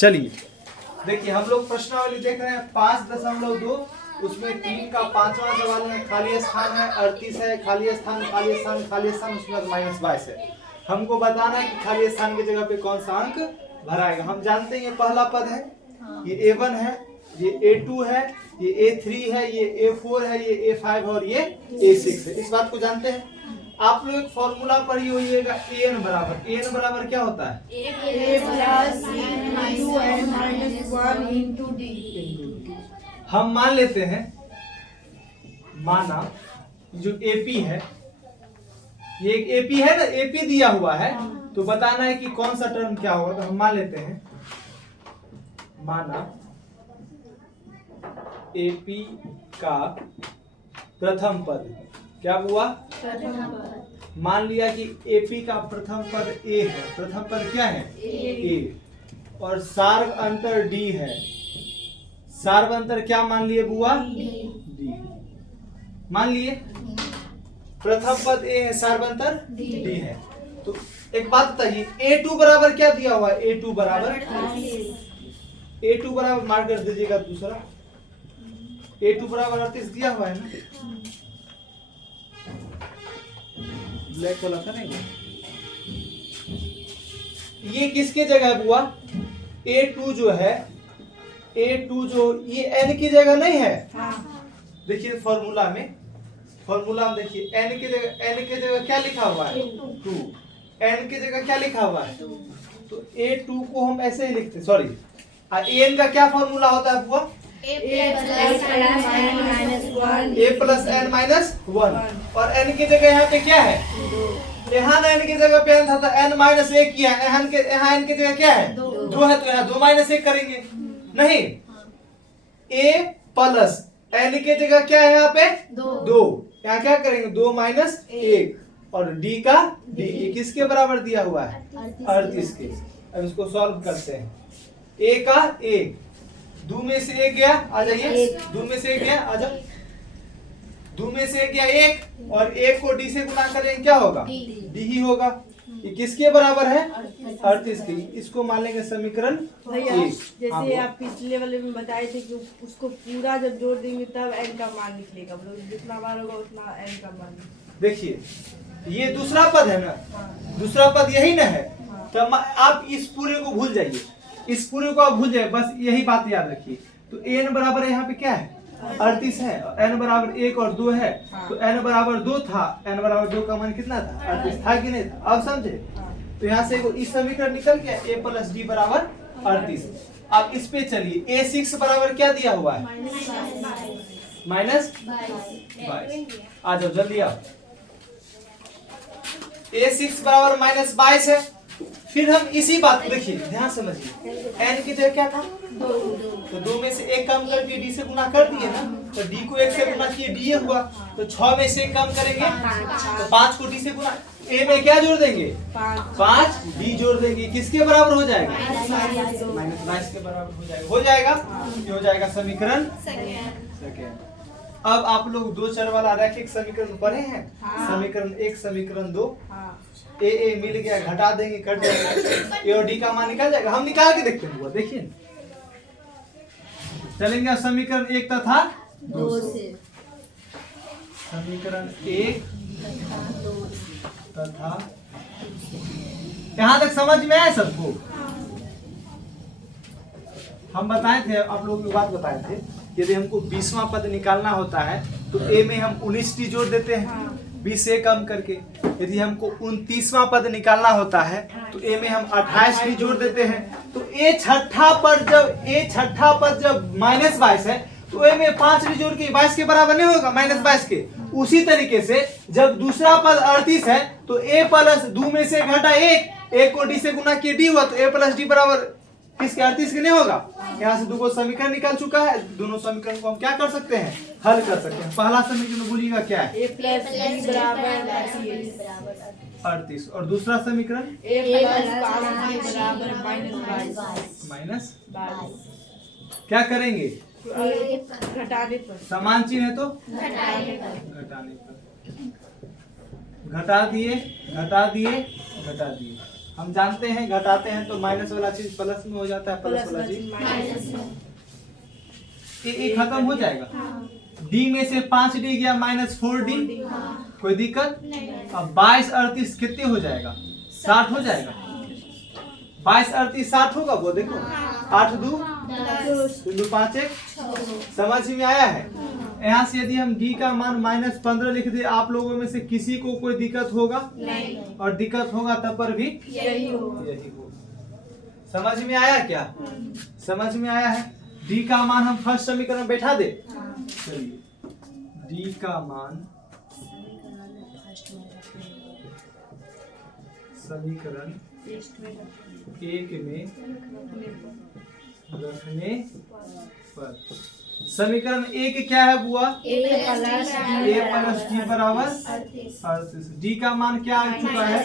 चलिए देखिए, हम लोग प्रश्नावली देख रहे हैं 5.2, उसमें 3 का 5वां सवाल है, खाली स्थान है 38 है, खाली स्थान खाली स्थान खाली स्थान, उसके बाद -22 है। हमको बताना है कि खाली स्थान की जगह पे कौन सा अंक भराएगा। हम जानते हैं ये पहला पद है, ये A1 है, ये A2 है, ये A3 है, ये A4 है, ये A5 और ये A6 है। इस बात को जानते हैं। आप लोग एक फॉर्मूला पढ़ी होइएगा, an बराबर क्या होता है? हम मान लेते हैं, माना जो AP है, ये एक AP है ना, AP दिया हुआ है, तो बताना है कि कौन सा टर्म क्या होगा। तो हम मान लेते हैं, माना AP का प्रथम पद क्या हुआ? मान लिया कि AP का प्रथम पद A है, प्रथम पद क्या है? A, और सार्व अंतर D है। सार्व अंतर क्या मान लिए बुआ? D मान लिए। प्रथम पद A है, सार्व अंतर D है। तो एक बात बताइए, A2 बराबर क्या दिया हुआ है? A2 बराबर मार्क कर दीजिएगा दूसरा। A2 बराबर 38 दिया हुआ है ना, ब्लैक वाला था नहीं। ये किसके जगह है बुआ? A2 जो है, A2 जो ये n की जगह नहीं है। देखिए फॉर्मूला में देखिए n के जगह क्या लिखा हुआ है? 2। n के जगह क्या लिखा हुआ है? तो A2 को हम ऐसे ही लिखते, सॉरी, an का क्या फॉर्मूला होता है बुआ? A प्लस n माइनस 1, और n की जगह यहाँ पे क्या है? यहाँ n की जगह पे n था, तो n माइनस 1 किया, यहाँ n की जगह क्या है? 2 है, तो यहाँ 2 माइनस 1 करेंगे। नहीं, A प्लस n की जगह क्या है? यहाँ पे 2, यहाँ क्या करेंगे? 2 माइनस 1, और D का D, ये किसके बराबर दिया हुआ है? 38 के। अब इसको सॉल्व करते हैं। A का A, 2 में से 1 गया, आ जाइए, 2 में से 1 गया, आ जाओ, 2 में से 1 गया 1, और 1 को D से गुना करेंगे क्या होगा? D ही होगा। ये किसके बराबर है? 38 के। इसको मान लेंगे समीकरण 1। जैसे आप पिछले वाले में बताए थे कि उसको पूरा जब जोड़ देंगे तब n का मान निकलेगा, मतलब जितना बार होगा उतना n का मान। देखिए ये दूसरा पद है ना, दूसरा पद यही ना है, तो आप इस पूरे को भूल जाइए, इस पूरे को आप भूल जाइए, बस यही बात याद रखिए। तो n बराबर यहाँ पे क्या है? 38 है, n बराबर 1 और 2 है, तो n बराबर 2 था, n बराबर 2 का मान कितना था? 38 था कि नहीं था? अब समझे? तो यहाँ से इस समीकरण निकल गया, a प्लस d बराबर 38। अब इस पे चलिए, A6 बराबर क्या दिया हुआ है? -22। आ जाओ जल्दी आओ। A6 बराबर -22 है। फिर हम इसी बात को देखिए, ध्यान समझिए, n की जगह क्या था? 2, तो 2 में से 1 कम करके d से गुना कर दिए ना, तो d को 1 से गुना किए d हुआ, तो 6 में से 1 कम करेंगे तो 5 को d से गुना, a में क्या जोड़ देंगे? 5, d जोड़ देंगे, किसके बराबर हो जाएगा? -22 के बराबर हो जाएगा। ये हो जाएगा समीकरण सेकंड। अब आप लोग 2 चर वाला रैखिक समीकरण पढ़े हैं? समीकरण 1 समीकरण 2, ए मिल गया, घटा देंगे, कट जाएगा, ए और डी का मान निकल जाएगा। हम निकाल के देखते हैं, देखिए चलेंगे। समीकरण 1 तथा 2 से, समीकरण 1 तथा, यहाँ तक समझ में आया सबको? हम बताए थे, आप लोगों को बात बताए थे, यदि हमको 20वां पद निकालना होता है तो a में हम 19 टी जोड़ देते हैं 20 से कम करके। यदि हमको 29वां पद निकालना होता है तो a में हम 28 टी जोड़ देते हैं। तो a छठा पद जब -22 है तो a में 5 टी जोड़ के 22 के बराबर नहीं होगा? -22 के। उसी तरीके से जब दूसरा पद 38 है तो a प्लस 2 में से घटा 1 को d से गुना किए d हुआ, तो a प्लस d बराबर किसके? 38 के नहीं होगा? यहाँ से 2 समीकरण निकल चुका है। दोनों समीकरण को हम क्या कर सकते हैं? हल कर सकते हैं। पहला समीकरण बोलिएगा क्या है? a प्लस d बराबर 38, और दूसरा समीकरण a प्लस 5d बराबर -22। क्या करेंगे? घटाने पर, समान चिन्ह है तो घटाने पर, घटा दिए, हम जानते हैं घटाते हैं तो माइनस वाला चीज प्लस में हो जाता है, प्लस प्लस वाला वाली चीज माइनस में। ये खत्म हो जाएगा। डी में से 5d गया माइनस 4d, कोई दिक्कत? अब 22 38 कितने हो जाएगा? 60 हो जाएगा। 22 38 60 होगा वो देखो। 8 2 2 5 1 समझ में आया है? यहाँ से यदि हम d का मान -15 लिख दे, आप लोगों में से किसी को कोई दिक्कत होगा? नहीं, और दिक्कत होगा तब पर भी यही होगा। यही होगा। समझ में आया क्या? समझ में आया है? d का मान हम फर्स्ट समीकरण में बैठा दे। चलिए d का मान समीकरण 1 में रखने पर समीकरण 1 क्या है बुआ? a प्लस d बराबर 38। d का मान क्या आ चुका है?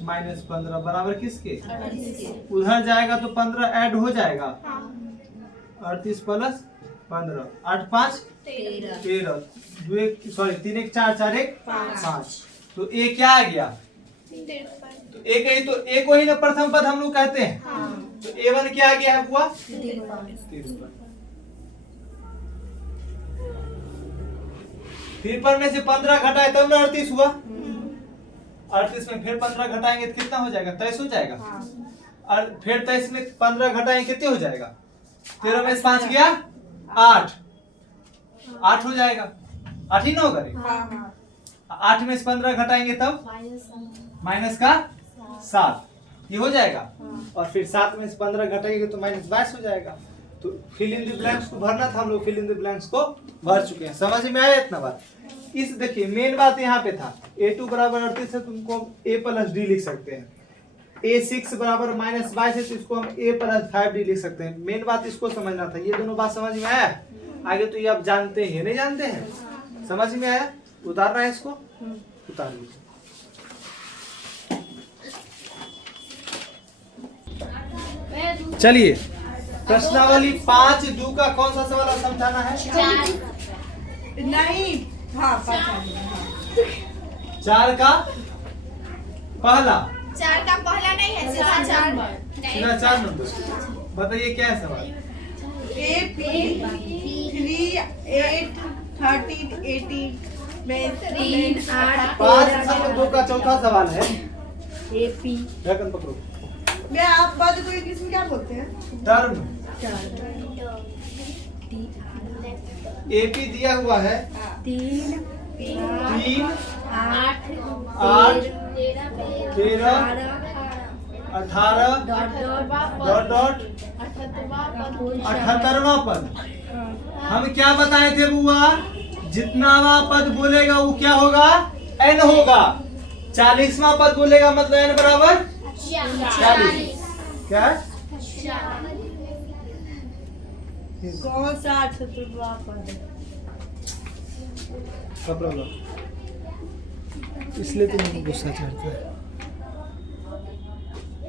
-15 बराबर किसके? उधर जाएगा तो 15 ऐड हो जाएगा। 38 प्लस 15 8 5 13 2 1 सॉरी 3 1 4 4 1 5। तो a क्या आ गया? तो a कही तो a को ही ना प्रथम पद हम लोग कहते हैं। तो a1 क्या आ गया है बुआ? 53 में से 15 घटाए तब ना 38 हुआ। 38 में फिर 15 घटाएंगे तो कितना हो जाएगा? 23 हो जाएगा। और फिर 23 में 15 घटाएंगे कितने हो जाएगा? 13 में से 5 गया 8 8 हो जाएगा। 8 ही ना होगा रे? 8 में से 15 घटाएंगे तब माइनस का 7 ये हो जाएगा। और फिर 7 में से 15 घटाएंगे तो -22 हो जाएगा। तो फिल इन द ब्लैंक्स को भरना था, हम लोग फिल इन द ब्लैंक्स को भर चुके हैं। समझ में आया इतना बात? इस देखिए मेन बात यहाँ पे था a2 बराबर 38 है, तुमको हम a प्लस d लिख सकते हैं। a6 बराबर -22 है तो इसको हम a प्लस 5d लिख सकते हैं। मेन बात इसको समझना था। ये दोनों बात समझ में आया? आगे तो ये आप जानते हैं नहीं जानते हैं? समझ में आया? उतारना है इसको, उतार लीजिए। चलिए प्रश्नावली 5 2 का कौन सा सवाल आप समझाना है? नहीं, हाँ 4 का पहला 4 का पहला नहीं है, सीधा 4 नंबर। सीधा 4 नंबर। बताइए क्या है सवाल? AP 3 8 13 18 में 3 8 5 नंबर 2 का चौथा सवाल है। AP ढक्कन पकड़ो। मैं आप पद को इंग्लिश में क्या बोलते हैं? टर्म एपी दिया हुआ है 3 3 8 8 13 13 18 डॉट डॉट 78वां पद। हम क्या बताए थे बुआ? जितनावा पद बोलेगा वो क्या होगा? n होगा। 40वां पद बोलेगा मतलब n बराबर 40। क्या? कौन सा 78वां पद है? कपड़ा लो। इसलिए तो मुझे गुस्सा चढ़ता है।